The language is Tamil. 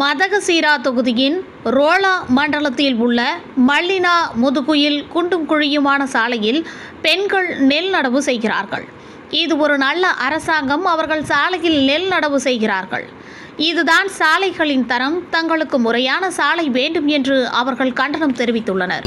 மதகசீரா தொகுதியின் ரோலா மண்டலத்தில் உள்ள மல்லினா முதுகுயில் குண்டும் குழியுமான சாலையில் பெண்கள் நெல் நடவு செய்கிறார்கள். இது ஒரு நல்ல அரசாங்கம். அவர்கள் சாலையில் நெல் நடவு செய்கிறார்கள். இதுதான் சாலைகளின் தரம். தங்களுக்கு முறையான சாலை வேண்டும் என்று அவர்கள் கண்டனம் தெரிவித்துள்ளனர்.